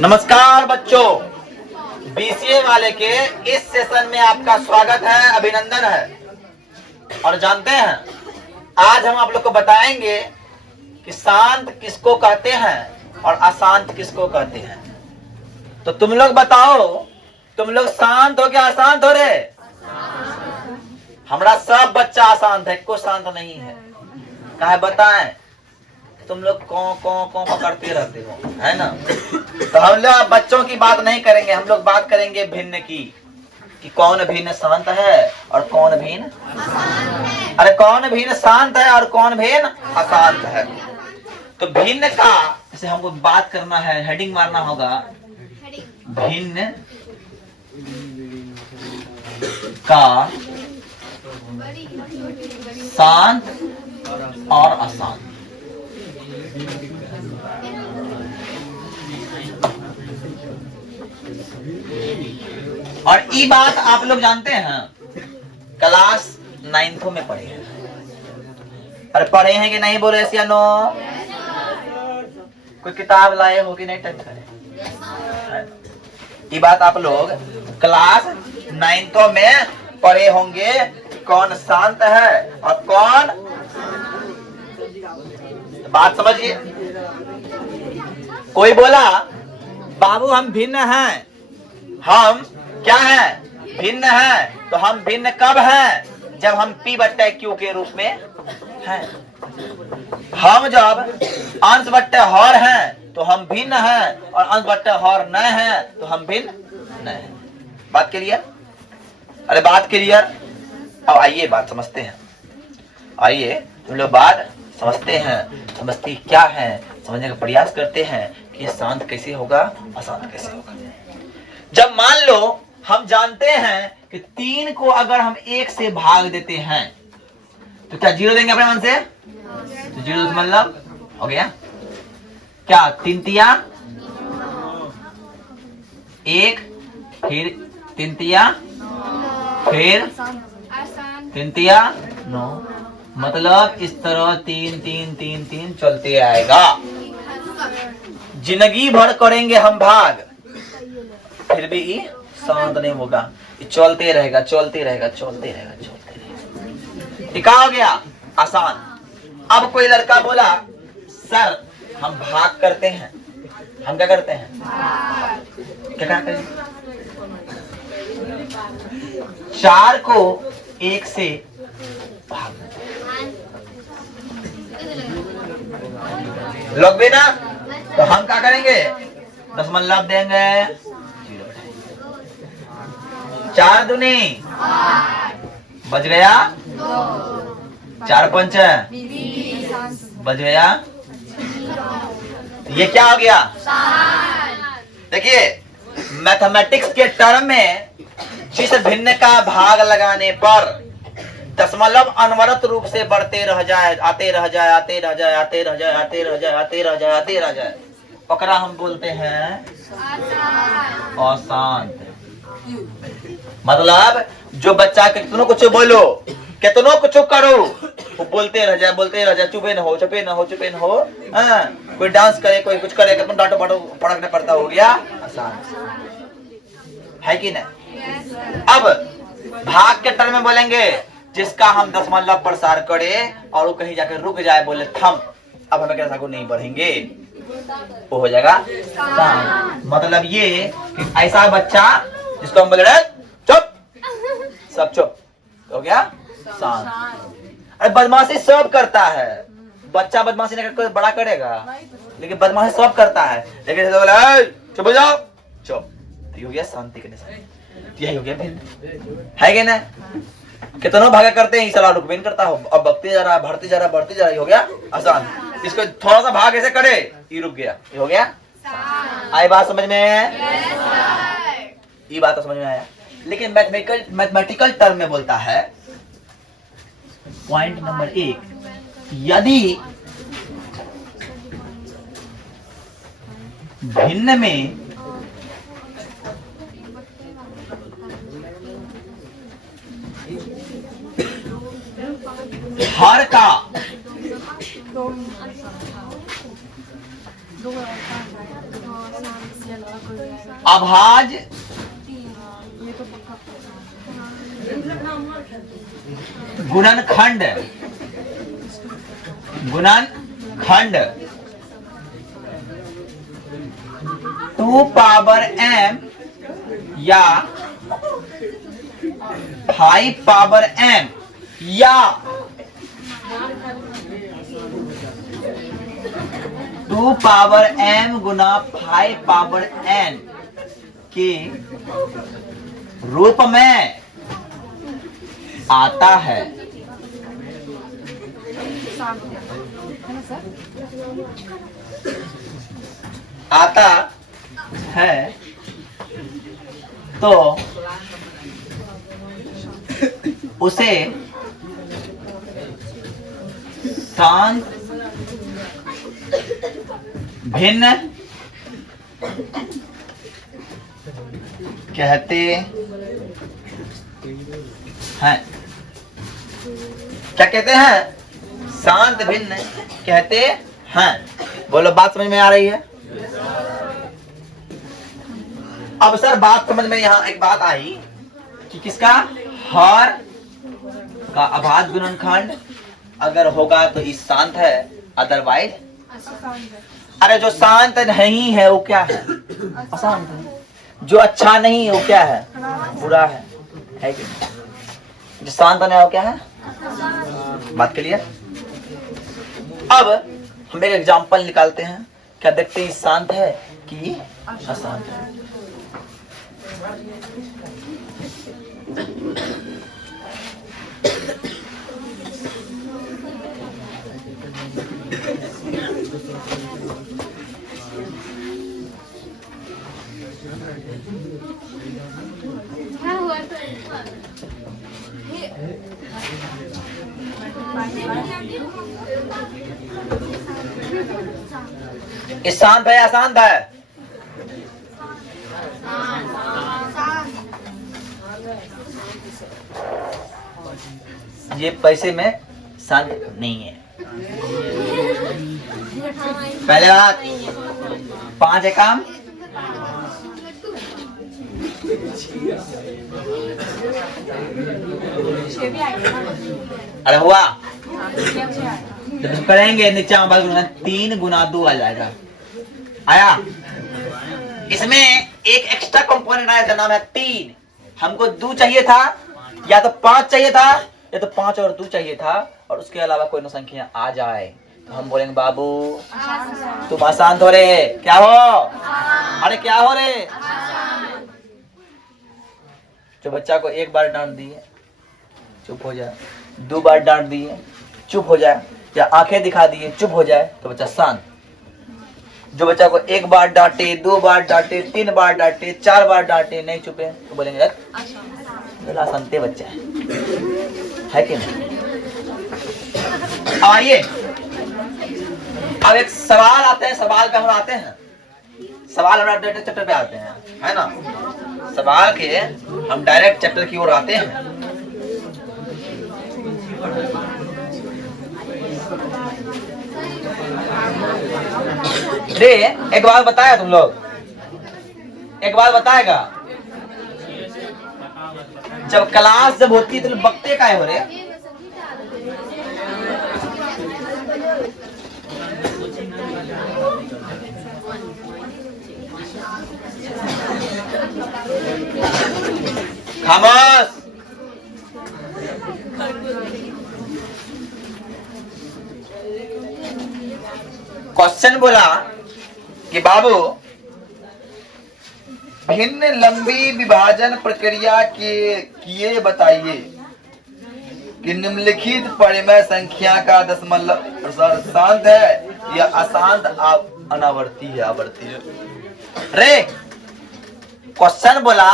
नमस्कार बच्चों, बीसीए वाले के इस सेशन में आपका स्वागत है, अभिनंदन है। और जानते हैं, आज हम आप लोग को बताएंगे कि शांत किसको कहते हैं और अशांत किसको कहते हैं। तो तुम लोग बताओ, तुम लोग शांत हो क्या अशांत हो रहे? हमारा सब बच्चा अशांत है, कोई शांत नहीं है। कहे बताएं, तुम लोग कौन पकड़ते रहते हो, है ना? तो हम लोग बच्चों की बात नहीं करेंगे, हम लोग बात करेंगे भिन्न की, कि कौन भिन्न शांत है और कौन भिन्न अरे कौन भिन्न शांत है और कौन भिन्न अशांत है। तो भिन्न का जैसे हमको बात करना है, हेडिंग मारना होगा, भिन्न का शांत और अशांत। और ये बात आप लोग जानते हैं, क्लास 9th में पढ़े हैं। अरे पढ़े हैं कि नहीं बोले या नो? कोई किताब लाए हो कि नहीं? टच करें। ये बात आप लोग क्लास 9th में पढ़े होंगे, कौन शांत है और कौन। बात समझिए। कोई बोला बाबू हम भिन्न हैं, हम क्या है? भिन्न है। तो हम भिन्न कब हैं? जब हम P बट्टे Q के रूप में हैं। हम जब अंश बट्टे हर हैं तो हम भिन्न हैं, और अंश बट्टे हर न है तो हम भिन्न न है। बात क्लियर? अरे बात क्लियर? अब आइए बात समझते हैं। आइए तुम लोग बात समझते हैं, समझती क्या है, समझने का प्रयास करते हैं कि ये शांत कैसे होगा, अशांत कैसे होगा। जब मान लो हम जानते हैं कि 3 को अगर हम 1 से भाग देते हैं तो क्या 0 देंगे अपने मन से? तो 0 मतलब हो गया क्या? 3 तिया 1, फिर 3 तिया, फिर 3 तिया 9। मतलब इस तरह 3 3 3 3 चलते आएगा। जिंदगी भर करेंगे हम भाग, फिर भी शांत नहीं होगा। ये चलते रहेगा, चलते रहेगा, चलते रहेगा, चलते रहेगा। टिका हो गया आसान। अब कोई लड़का बोला सर हम भाग करते हैं। हम क्या करते हैं? क्या करते हैं? 4 को 1 से भाग लोग भी ना, तो हम क्या करेंगे? दशमलव देंगे। 4 दूनी बच गया, 4 पंच बच गया। ये क्या हो गया? देखिए मैथमेटिक्स के टर्म में जिस भिन्न का भाग लगाने पर दशमलव अनवरत रूप से बढ़ते रह जाए, आते रह जाए, आते रह जाए, आते रह जाए, आते रह जाए, आते रह जाए, आते रह जाए, ओकरा हम बोलते हैं अशांत। मतलब जो बच्चा कितनों कुछ बोलो, कितनों कुछ करो, वो बोलते रह जाए, बोलते रह जाए, चुपे न हो, चुपे न हो, चुपे न हो। कोई डांस करे, कोई कुछ करे, कितना डांटो बाटो पड़कने पड़ता, हो गया अशांत। है कि नहीं? अब भाग के टर्म में बोलेंगे जिसका हम दशमलव प्रसार करे और वो कहीं जाकर रुक जाए, बोले थम, अब हमें कैसा को नहीं बढ़ेंगे, वो हो जाएगा शांत। मतलब ये कि ऐसा बच्चा जिसको हम बोले रहे चुप, सब चुप, हो गया शांत। अरे बदमाशी सब करता है, बच्चा बदमाशी नहीं करके बड़ा करेगा, लेकिन बदमाशी सब करता है, लेकिन बोले चुप हो जाओ, चुप, तो हो गया शांति के निशान। यही हो गया भिन्न, है कि ना? कितनों भागा करते हैं, सलाह रुक भी नहीं करता हो, अब बढ़ते जा रहा, बढ़ते जा रहा, बढ़ते जा रहा, हो गया आसान। इसको थोड़ा सा भाग ऐसे करे, ये रुक गया, ये हो गया। आई बात समझ में? ये बात तो समझ में आया। लेकिन मैथमेटिकल टर्म में बोलता है, पॉइंट नंबर 1, यदि भिन्न में हर का अभाज गुणनखंड, गुणनखंड 2 पावर m या 5 पावर m या 2 पावर m गुना 5 पावर n के रूप में आता है। आता है तो उसे शांत भिन्न कहते हैं। क्या कहते हैं? शांत भिन्न कहते हैं। बोलो, बात समझ में आ रही है? अब सर बात समझ में यहाँ एक बात आई कि किसका? हर का अभाज्य गुणनखंड अगर होगा तो इस शांत है, अदरवाइज अरे जो शांत नहीं है वो क्या है? अशांत है। जो अच्छा नहीं है वो क्या है? बुरा है कि नहीं? जो शांत नहीं है वो क्या है? बात क्लियर? अब हम एक एग्जांपल निकालते हैं। क्या देखते हैं, शांत है कि अशांत है? ये शांत है या अशांत है? ये पैसे में शांत नहीं है। पहले बात, 5 है काम, अरे हुआ जब करेंगे नीचे 3 गुना 2 आ जाएगा। आया? इसमें एक एक्स्ट्रा कंपोनेंट आया, नाम है 3। हमको 2 चाहिए था, या तो 5 चाहिए था, या तो 5 और 2 चाहिए था, और उसके अलावा कोई न संख्या आ जाए तो हम बोलेंगे बाबू तुम अशांत हो रे। क्या हो? अरे क्या हो रे? जो बच्चा को 1 बार डांट दिए चुप हो जाए, 2 बार डांट दिए चुप हो जाए, या आंखें दिखा दिए चुप हो जाए तो बच्चा शांत। जो बच्चा को 1 बार डांटे, 2 बार डांटे, 3 बार डांटे, 4 बार डांटे, नहीं चुपे तो बोलेंगे अशांत बच्चा है कि नहीं? आइए अब एक सवाल आते हैं, सवाल पे हम आते हैं। सवाल हम डायरेक्ट चैप्टर पे आते हैं, है ना? सवाल के हम डायरेक्ट चैप्टर की ओर आते हैं। रे एक बात बताया तुम लोग, एक बात बताएगा, जब क्लास जब होती है तो बकते काहे हो रे? खामोश। क्वेश्चन बोला कि बाबू भिन्न लंबी विभाजन प्रक्रिया के किए बताइए कि निम्नलिखित परिमेय संख्या का दशमलव शांत है या अशांत अनावर्ती है, आवर्ती है। रे क्वेश्चन बोला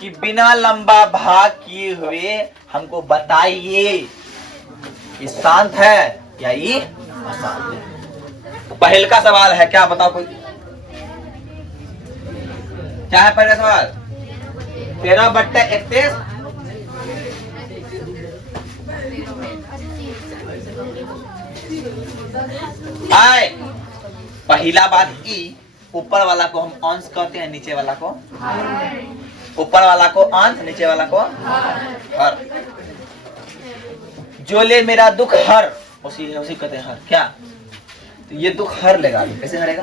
कि बिना लंबा भाग किए हुए हमको बताइए ये शांत है या ये अशांत है। पहले का सवाल है, क्या बताओ कोई? क्या है पहला सवाल? 13/31। आए पहला बात ई ऊपर वाला को हम अंश कहते हैं, नीचे वाला को ऊपर वाला को अंश, नीचे वाला को हर। जो ले मेरा दुख हर, उसी कहते हैं हर। क्या? तो ये दुख हर लेगा। कैसे हरेगा?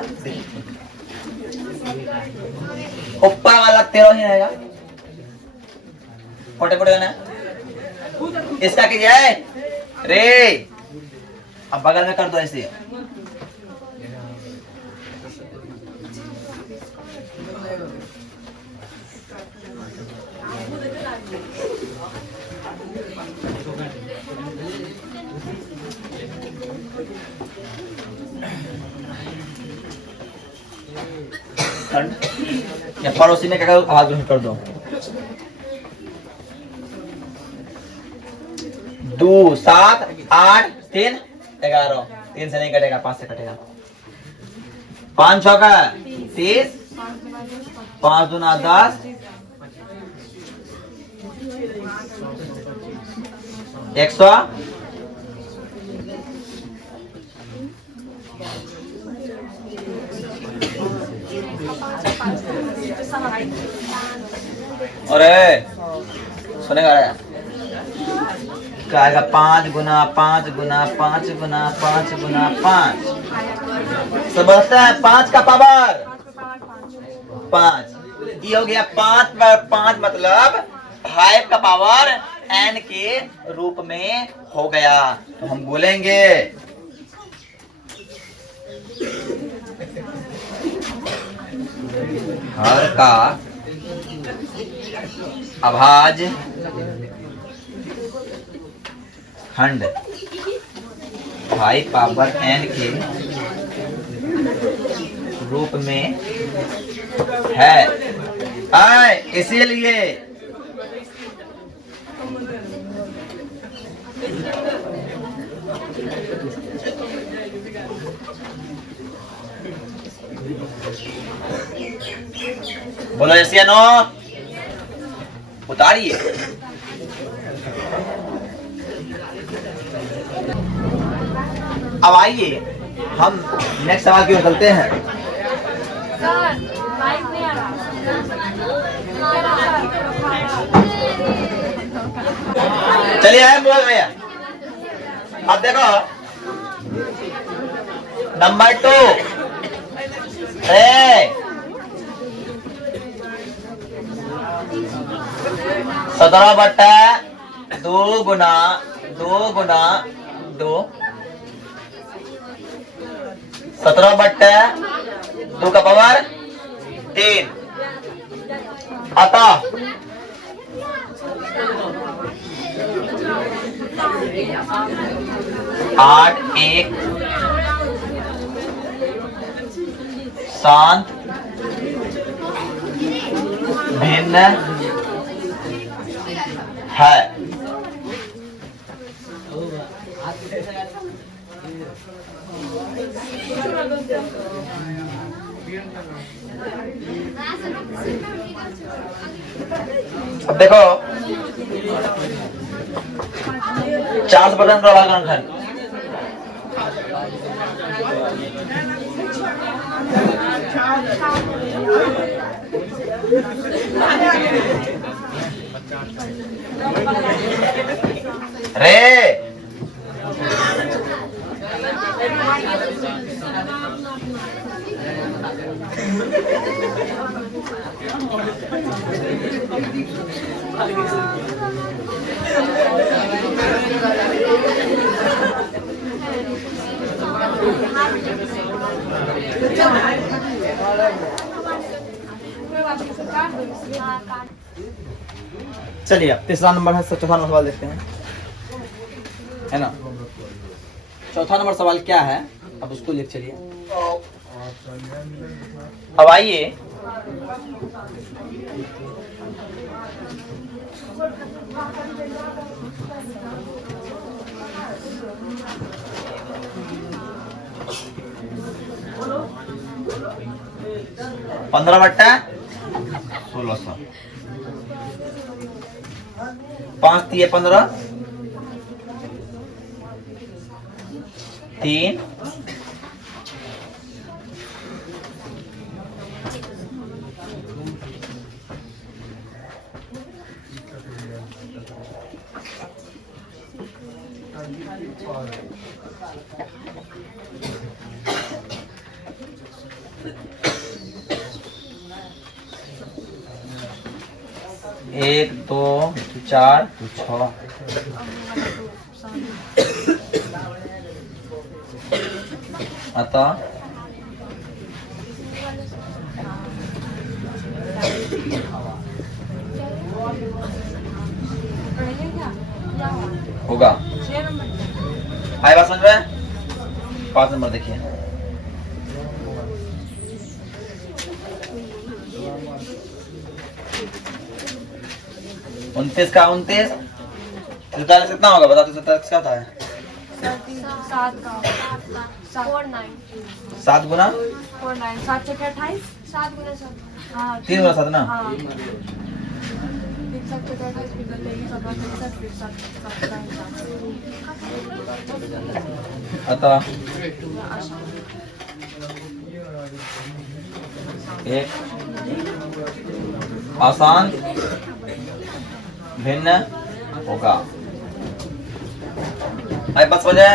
ऊपर वाला 13 ही रहेगा, फोटे फोटे ना। इसका कीजिए रे, अब बगल में कर दो ऐसे। या पड़ोसी में क्या करो, आवाज कर दो। 2 7 8 3 11। 3 से नहीं कटेगा, 5 से कटेगा। 5 6 30, 5 दूना 10, 100। अरे सुनेगा रे, क्या आएगा? 5 गुना 5 गुना 5 गुना 5 गुना 5। समझता है? 5 का पावर 5। ये हो गया 5 पर 5 मतलब 5 का पावर n के रूप में हो गया। तो हम बोलेंगे हर का अभाज्य खंड 5 पावर n के रूप में है। इसीलिए बोलो यस या नो, उतारिए। अब आइए हम नेक्स्ट सवाल की ओर चलते हैं। चलिए आए बोल भैया। अब देखो नंबर 2 17/2 गुना 2 गुना 2, 17/2 का पावर 3। अतः 8 1 शांत भिन्न है। अब देखो 4 से बटन का रे चलिए अब तीसरा नंबर है, चौथा नंबर सवाल देखते हैं, है ना। चौथा नंबर सवाल क्या है, अब उसको लिख चलिए। अब आइए पंद्रह बट्टा 1600, 5 3 15, 3 एक दो चार छः अतः होगा। आए बात समझ रहे हैं? 5 नंबर देखिए। उनतीस का 29 43 कितना होगा बता? 43 क्या था? 7 गुना 7 से 28 7 गुना 7 हाँ 3 गुना 7 ना। हाँ अतः एक आसान भिन्न होगा। आई बस वजह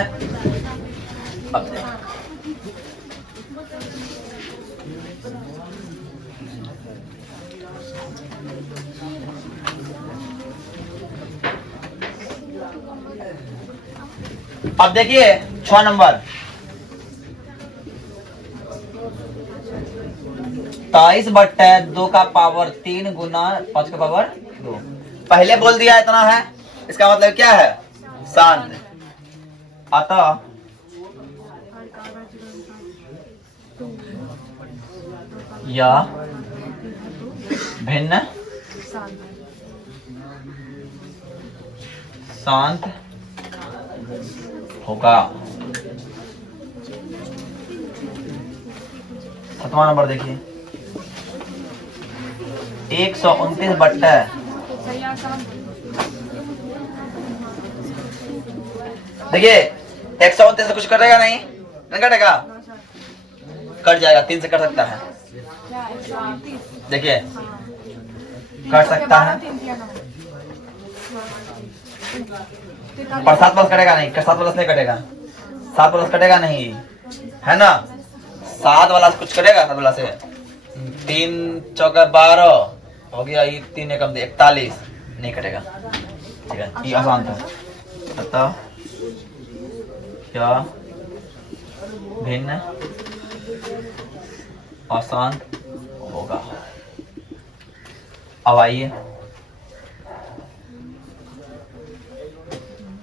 अब देखिए 6 नंबर 23/2 का पावर 3 गुना 5 का पावर 2। पहले बोल दिया इतना है, इसका मतलब क्या है? शांत। अतः यह भिन्न शांत होगा। 7वां नंबर देखिए 129/। देखिए 129 से कुछ कटेगा नहीं कटेगा, कट जाएगा। 3 से कट सकता है, देखिए कट सकता है। पर 7 प्लस कटेगा नहीं, 7 प्लस नहीं कटेगा, 7 प्लस कटेगा नहीं है ना। 7 वाला से कुछ कटेगा? 7 वाला से 3 चौका 12 हो गया, ये 3 एकम 41 नहीं कटेगा। ठीक है, ये आसान था। अतः क्या भिन्न आसान होगा। अब आइए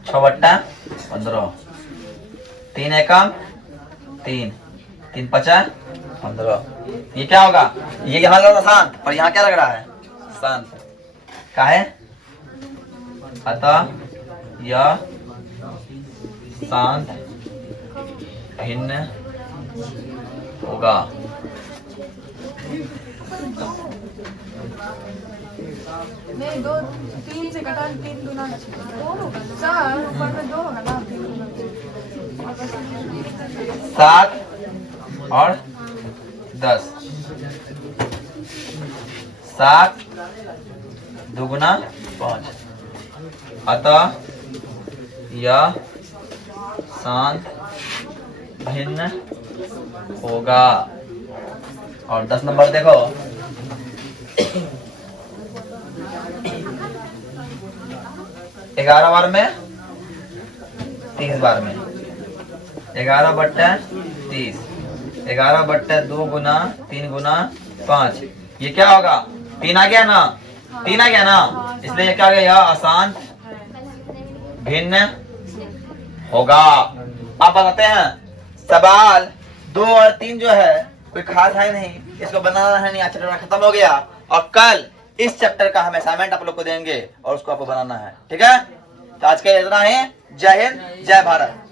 6/15 3 एकम 3 3 5 15। ये क्या होगा? ये यहाँ लग रहा था शांत, पर यहाँ क्या लग रहा है? शांत का है। अतः यह शांत भिन्न होगा। नहीं 2 3 से कटा 3 गुना 4 ऊपर में 2 होगा ना 3 गुना 7 और 10 7 2 गुना 5। अतः यह शांत भिन्न होगा। और 10 नंबर देखो 11 बार में 30 बार में 11/30 11/2 गुना 3 गुना 5। ये क्या होगा? 3 आ गया ना, 3 आ गया ना, इसलिए क्या हो गया? यह आसान भिन्न होगा। आप बताते हैं सवाल 2 और 3 जो है कोई खास है नहीं, इसको बनाना है नहीं, आज चैप्टर खत्म हो गया। और कल इस चैप्टर का हम असाइनमेंट आप लोग को देंगे और उसको आपको बनाना है। ठीक है, तो आज के लिए इतना ही। जय हिंद, जय भारत।